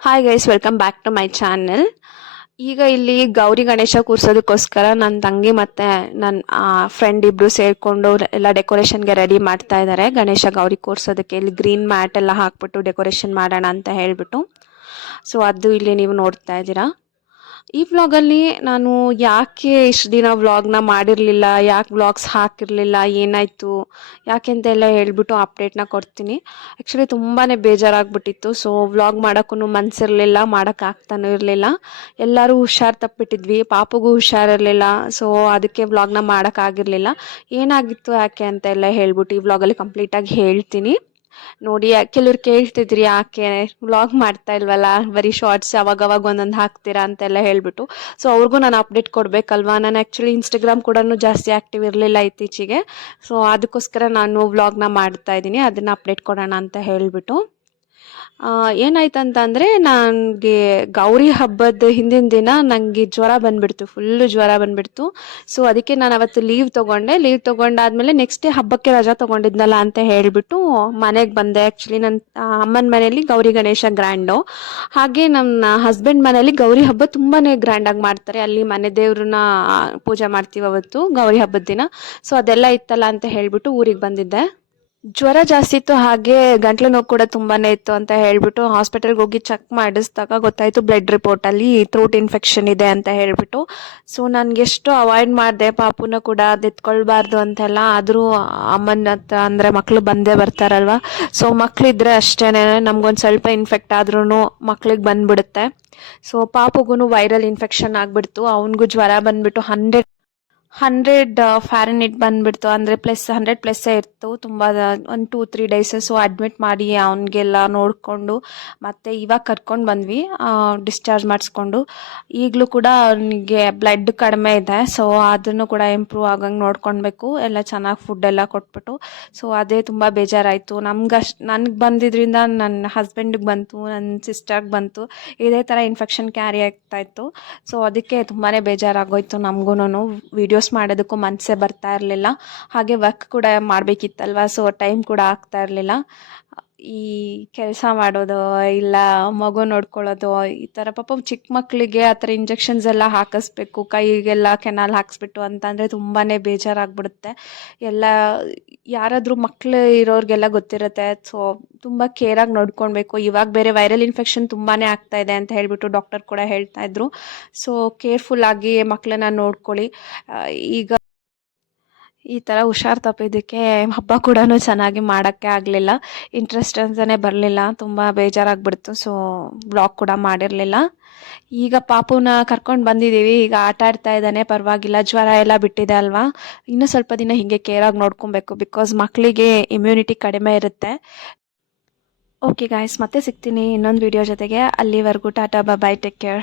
Hi guys welcome back to my channel ಈಗ ಇಲ್ಲಿ ಗೌರಿ ಗಣೇಶ ಕೂರ್ಸೋದಕ್ಕೋಸ್ಕರ ನನ್ನ ತಂಗಿ ಮತ್ತೆ ನನ್ನ ಫ್ರೆಂಡ್ ಇಬ್ರು ಸೇರ್ಕೊಂಡು ಎಲ್ಲ ಡೆಕೋರೇಷನ್ಗೆ ರೆಡಿ ಮಾಡ್ತಾ ಇದ್ದಾರೆ ಗಣೇಶ ಗೌರಿ ಕೂರ್ಸೋದಕ್ಕೆ ಇಲ್ಲಿ ಗ್ರೀನ್ ಮ್ಯಾಟ್ ಎಲ್ಲ ಹಾಕ್ಬಿಟ್ಟು ಡೆಕೋರೇಷನ್ ಮಾಡೋಣ ಅಂತ ಹೇಳ್ಬಿಟ್ಟು. ಸೊ ಅದು ಇಲ್ಲಿ ನೀವು ನೋಡ್ತಾ ಇದ್ದೀರಾ. ಈ ವ್ಲಾಗಲ್ಲಿ ನಾನು ಯಾಕೆ ಇಷ್ಟು ದಿನ ವ್ಲಾಗ್ನ ಮಾಡಿರಲಿಲ್ಲ, ಯಾಕೆ ವ್ಲಾಗ್ಸ್ ಹಾಕಿರಲಿಲ್ಲ, ಏನಾಯಿತು, ಯಾಕೆ ಅಂತ ಎಲ್ಲ ಹೇಳ್ಬಿಟ್ಟು ಅಪ್ಡೇಟ್ನ ಕೊಡ್ತೀನಿ. ಆ್ಯಕ್ಚುಲಿ ತುಂಬಾ ಬೇಜಾರಾಗ್ಬಿಟ್ಟಿತ್ತು. ಸೊ ವ್ಲಾಗ್ ಮಾಡೋಕ್ಕೂ ಮನಸ್ಸಿರಲಿಲ್ಲ ಮಾಡೋಕ್ಕಾಗ್ತಾನೂ ಇರಲಿಲ್ಲ. ಎಲ್ಲರೂ ಹುಷಾರು ತಪ್ಪಿಟ್ಟಿದ್ವಿ. ಪಾಪಗೂ ಹುಷಾರಿರಲಿಲ್ಲ. ಸೊ ಅದಕ್ಕೆ ವ್ಲಾಗ್ನ ಮಾಡೋಕ್ಕಾಗಿರಲಿಲ್ಲ. ಏನಾಗಿತ್ತು, ಯಾಕೆ ಅಂತ ಎಲ್ಲ ಹೇಳ್ಬಿಟ್ಟು ಈ ವ್ಲಾಗಲ್ಲಿ ಕಂಪ್ಲೀಟಾಗಿ ಹೇಳ್ತೀನಿ. ನೋಡಿ, ಕೆಲವ್ರು ಕೇಳ್ತಿದ್ರಿ ಯಾಕೆ? ವ್ಲಾಗ್ ಮಾಡ್ತಾ ಇಲ್ವಲ್ಲ? ಬರೀ ಶಾರ್ಟ್ಸ್ ಅವಾಗ ಅವಾಗ ಒಂದೊಂದು ಹಾಕ್ತೀರಾ ಅಂತೆಲ್ಲ ಹೇಳ್ಬಿಟ್ಟು. ಸೊ ಅವ್ರಿಗೂ ನಾನು ಅಪ್ಡೇಟ್ ಕೊಡಬೇಕಲ್ವಾ? ನಾನು ಆ್ಯಕ್ಚುಲಿ ಇನ್ಸ್ಟಾಗ್ರಾಮ್ ಕೂಡ ಜಾಸ್ತಿ ಆ್ಯಕ್ಟಿವ್ ಇರಲಿಲ್ಲ ಇತ್ತೀಚೆಗೆ. ಸೊ ಅದಕ್ಕೋಸ್ಕರ ನಾನು ವ್ಲಾಗ್ನ ಮಾಡ್ತಾ ಇದ್ದೀನಿ. ಅದನ್ನು ಅಪ್ಡೇಟ್ ಕೊಡೋಣ ಅಂತ ಹೇಳಿಬಿಟ್ಟು. ಏನಾಯ್ತಂತಂದರೆ ನನಗೆ ಗೌರಿ ಹಬ್ಬದ ಹಿಂದಿನ ದಿನ ನನಗೆ ಜ್ವರ ಬಂದುಬಿಡ್ತು ಫುಲ್ಲು ಜ್ವರ ಬಂದುಬಿಡ್ತು. ಸೊ ಅದಕ್ಕೆ ನಾನು ಅವತ್ತು ಲೀವ್ ತೊಗೊಂಡೆ. ಲೀವ್ ತೊಗೊಂಡಾದ್ಮೇಲೆ ನೆಕ್ಸ್ಟ್ ಡೇ ಹಬ್ಬಕ್ಕೆ ರಜಾ ತೊಗೊಂಡಿದ್ನಲ್ಲ ಅಂತ ಹೇಳಿಬಿಟ್ಟು ಮನೆಗೆ ಬಂದೆ. ಆ್ಯಕ್ಚುಲಿ ನನ್ನ ಅಮ್ಮನ ಮನೆಯಲ್ಲಿ ಗೌರಿ ಗಣೇಶ ಗ್ರ್ಯಾಂಡು ಹಾಗೆ ನನ್ನ ಹಸ್ಬೆಂಡ್ ಮನೆಯಲ್ಲಿ ಗೌರಿ ಹಬ್ಬ ತುಂಬಾ ಗ್ರ್ಯಾಂಡಾಗಿ ಮಾಡ್ತಾರೆ. ಅಲ್ಲಿ ಮನೆ ದೇವ್ರನ್ನ ಪೂಜೆ ಮಾಡ್ತೀವಿ ಅವತ್ತು ಗೌರಿ ಹಬ್ಬದ ದಿನ. ಸೊ ಅದೆಲ್ಲ ಇತ್ತಲ್ಲ ಅಂತ ಹೇಳಿಬಿಟ್ಟು ಊರಿಗೆ ಬಂದಿದ್ದೆ. ಜ್ವರ ಜಾಸ್ತಿ ಇತ್ತು, ಹಾಗೆ ಗಂಟ್ಲು ನೋವು ಕೂಡ ತುಂಬಾನೇ ಇತ್ತು ಅಂತ ಹೇಳ್ಬಿಟ್ಟು ಹಾಸ್ಪಿಟಲ್ಗೆ ಹೋಗಿ ಚೆಕ್ ಮಾಡಿಸಿದಾಗ ಗೊತ್ತಾಯ್ತು ಬ್ಲಡ್ ರಿಪೋರ್ಟಲ್ಲಿ ಥ್ರೋಟ್ ಇನ್ಫೆಕ್ಷನ್ ಇದೆ ಅಂತ ಹೇಳ್ಬಿಟ್ಟು. ಸೊ ನನಗೆ ಎಷ್ಟು ಅವಾಯ್ಡ್ ಮಾಡಿದೆ, ಪಾಪುನ ಕೂಡ ಅದೆತ್ಕೊಳ್ಬಾರ್ದು ಅಂತೆಲ್ಲ. ಆದರೂ ಅಮ್ಮನ ಹತ್ರ ಅಂದರೆ ಮಕ್ಕಳು ಬಂದೇ ಬರ್ತಾರಲ್ವ? ಸೊ ಮಕ್ಕಳಿದ್ರೆ ಅಷ್ಟೇ ನಮ್ಗೊಂದು ಸ್ವಲ್ಪ ಇನ್ಫೆಕ್ಟ್ ಆದ್ರೂ ಮಕ್ಳಿಗೆ ಬಂದ್ಬಿಡುತ್ತೆ. ಸೊ ಪಾಪುಗೂ ವೈರಲ್ ಇನ್ಫೆಕ್ಷನ್ ಆಗಿಬಿಡ್ತು. ಅವನಿಗೂ ಜ್ವರ ಬಂದ್ಬಿಟ್ಟು ಹಂಡ್ರೆಡ್ ಹಂಡ್ರೆಡ್ ಫ್ಯಾರನೇಟ್ ಬಂದ್ಬಿಡ್ತು. ಅಂದರೆ ಪ್ಲಸ್ ಹಂಡ್ರೆಡ್ ಪ್ಲಸ್ಸೇ ಇತ್ತು. ತುಂಬ ಒಂದು two three days so admit ಮಾಡಿ ಅವನಿಗೆಲ್ಲ ನೋಡಿಕೊಂಡು ಮತ್ತೆ ಇವಾಗ ಕರ್ಕೊಂಡು ಬಂದ್ವಿ ಡಿಸ್ಚಾರ್ಜ್ ಮಾಡಿಸ್ಕೊಂಡು. ಈಗಲೂ ಕೂಡ ಅವನಿಗೆ ಬ್ಲಡ್ ಕಡಿಮೆ ಇದೆ. ಸೊ ಅದನ್ನು ಕೂಡ ಇಂಪ್ರೂವ್ ಆಗಂಗೆ ನೋಡ್ಕೊಳ್ಬೇಕು ಎಲ್ಲ ಚೆನ್ನಾಗಿ ಫುಡ್ ಎಲ್ಲ ಕೊಟ್ಬಿಟ್ಟು. ಸೊ ಅದೇ ತುಂಬ ಬೇಜಾರಾಯಿತು. ನಮ್ಗೆ ಅಷ್ಟು ನನಗೆ ಬಂದಿದ್ದರಿಂದ ನನ್ನ ಹಸ್ಬೆಂಡಿಗೆ ಬಂತು ನನ್ನ ಸಿಸ್ಟರ್ಗೆ ಬಂತು. ಇದೇ ಥರ ಇನ್ಫೆಕ್ಷನ್ ಕ್ಯಾರಿ ಆಗ್ತಾಯಿತ್ತು ಸೊ ಅದಕ್ಕೆ ತುಂಬಾ ಬೇಜಾರಾಗೋಯ್ತು ನಮಗೂ ವೀಡಿಯೋ ವೀಡಿಯೋಸ್ ಮಾಡೋದಕ್ಕೂ ಮನಸ್ಸೇ ಬರ್ತಾ ಇರಲಿಲ್ಲ. ಹಾಗೆ ವರ್ಕ್ ಕೂಡ ಮಾಡಬೇಕಿತ್ತಲ್ವ ಸೊ ಟೈಮ್ ಕೂಡ ಆಗ್ತಾ ಇರಲಿಲ್ಲ. ಈ ಕೆಲಸ ಮಾಡೋದು, ಇಲ್ಲ ಮಗು ನೋಡ್ಕೊಳ್ಳೋದು, ಈ ಥರ ಪಾಪ ಚಿಕ್ಕ ಮಕ್ಕಳಿಗೆ ಆ ಥರ ಇಂಜೆಕ್ಷನ್ಸ್ ಎಲ್ಲ ಹಾಕಿಸ್ಬೇಕು, ಕೈಗೆಲ್ಲ ಕೆನಾಲ್ ಹಾಕಿಸ್ಬಿಟ್ಟು ಅಂತಂದರೆ ತುಂಬಾ ಬೇಜಾರಾಗ್ಬಿಡುತ್ತೆ. ಎಲ್ಲ, ಯಾರಾದರೂ ಮಕ್ಕಳು ಇರೋರಿಗೆಲ್ಲ ಗೊತ್ತಿರುತ್ತೆ ಸೊ ತುಂಬ ಕೇರಾಗಿ ನೋಡ್ಕೊಳ್ಬೇಕು. ಇವಾಗ ಬೇರೆ ವೈರಲ್ ಇನ್ಫೆಕ್ಷನ್ ತುಂಬಾ ಆಗ್ತಾ ಇದೆ ಅಂತ ಹೇಳಿಬಿಟ್ಟು ಡಾಕ್ಟರ್ ಕೂಡ ಹೇಳ್ತಾ ಇದ್ರು. ಸೊ ಕೇರ್ಫುಲ್ಲಾಗಿ ಮಕ್ಕಳನ್ನ ನೋಡ್ಕೊಳ್ಳಿ. ಈಗ ಈ ಥರ ಹುಷಾರ್ ತಪ್ಪಿದ್ದಕ್ಕೆ ಹಬ್ಬ ಕೂಡ ಚೆನ್ನಾಗಿ ಮಾಡೋಕ್ಕೆ ಆಗಲಿಲ್ಲ. ಇಂಟ್ರೆಸ್ಟ್ ಅಂತಲೇ ಬರಲಿಲ್ಲ. ತುಂಬ ಬೇಜಾರಾಗ್ಬಿಡ್ತು. ಸೊ ಬ್ಲಾಗ್ ಕೂಡ ಮಾಡಿರಲಿಲ್ಲ. ಈಗ ಪಾಪುನ ಕರ್ಕೊಂಡು ಬಂದಿದ್ದೀವಿ. ಈಗ ಆಟ ಆಡ್ತಾ ಇದ್ದಾನೆ. ಪರವಾಗಿಲ್ಲ. ಜ್ವರ ಎಲ್ಲ ಬಿಟ್ಟಿದೆ ಅಲ್ವಾ? ಇನ್ನೂ ಸ್ವಲ್ಪ ದಿನ ಹೀಗೆ ಕೇರಾಗಿ ನೋಡ್ಕೊಬೇಕು. ಬಿಕಾಸ್ ಮಕ್ಕಳಿಗೆ ಇಮ್ಯುನಿಟಿ ಕಡಿಮೆ ಇರುತ್ತೆ. ಓಕೆ ಗಾಯ್ಸ್ ಮತ್ತೆ ಸಿಗ್ತೀನಿ ಇನ್ನೊಂದು ವಿಡಿಯೋ ಜೊತೆಗೆ. ಅಲ್ಲಿವರೆಗೂ ಟಾಟಾ ಬೈ ಟೇಕ್ ಕೇರ್